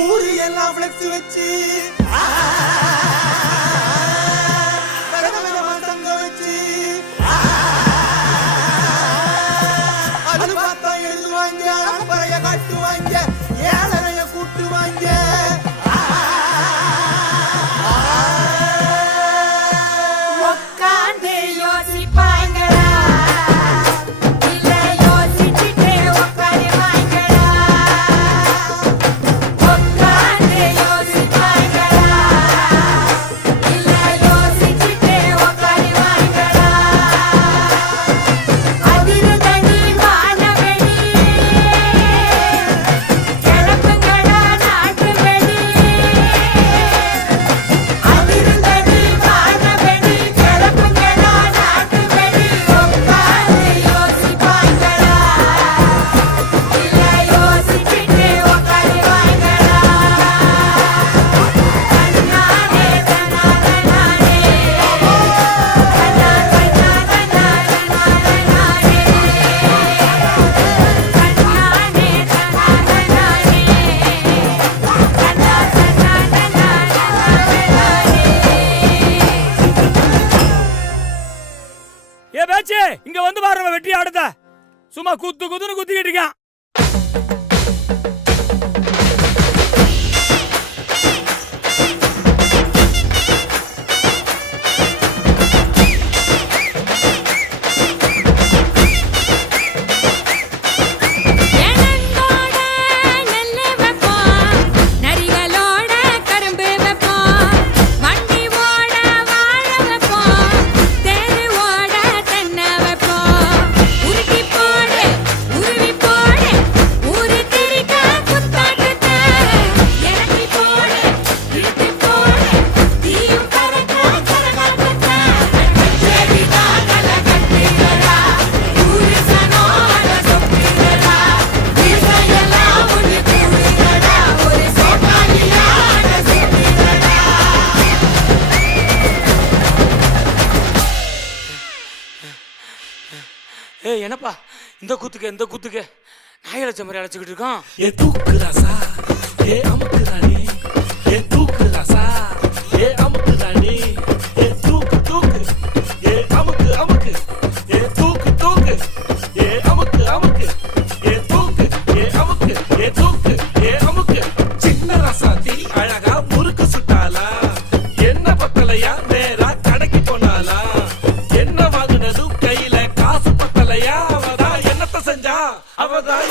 ஊரு எல்லாம் ஃப்ளெக்ஸ் வச்சு தங்க வச்சு அது பார்த்தா எழுதுவாங்க பறைய காட்டுவாங்க ஏழரைய கூட்டுவாங்க உட்கார்ந்து யோசிப்பாங்களா இல்ல யோசிச்சுட்டே உட்காருவாங்களா உட்கார்ந்து யோசிப்பாங்களா இல்ல யோசிச்சுட்டே உட்காருவாங்களா அதிரதனி வானவெளி கிளப்புங்களா நாட்டு வெளி அதிரதனி வானவெளி கிளப்புங்களா நாட்டு வெளி உட்கார்ந்து யோசிப்பாங்களா இல்ல யோசிச்சுட்டே உட்காருவாங்களா தன்னானே தன்னானே ஏ பேச்சு இங்க வந்து பாருங்க வெற்றி ஆடுத சும்மா குத்து குத்துன்னு குத்திக்கிட்டு இருக்கான். எனந்தோட நெல்லு வைப்போம் நரிகளோட கரும்பு வைப்போம் வண்டி ஓட வாழை வைப்போம் தேரு ஓட தென்னை வைப்போம் உருட்டி போடு உருவி போடு ஊரு திரிக்க குத்தாட்டத்தை இறக்கி போடு இழுத்து போடு தீயும் பறக்க கரகாட்டத்தை செடிதான் கலை கட்டுகிறா ஊரு சனோட சொப்புகிறா வீசையெல்லாம் ஒன்று கூடுகிறா ஒரு சோட்டாளியான சுத்துகிறா ஏய் என்னப்பா இந்த குத்துக்கு நாய் அழைச்ச மாதிரி அழைச்சிக்கிட்டு இருக்கான். ஏ தூக்கு ராசா ஏ அமுக்கு ராணி ஏ தூக்கு ராசா ஏ அமுக்கு ராணி ஏ தூக்கு தூக்கு ஏ அமுக்கு அமுக்கு ஏ தூக்கு தூக்கு ஏ அமுக்கு அமுக்கு ஏ தூக்கு ஏ அமுக்கு ஏ தூக்கு ஏ அமுக்கு சின்ன ராசாத்தி அழகா முறுக்கு சுட்டாளா என்ன பத்தலையா நேரா கடைக்கு போனாலா என்ன வாங்குனதும் கையில காசு பத்தலையா அவதான் என்னத்த செஞ்சா அவதான்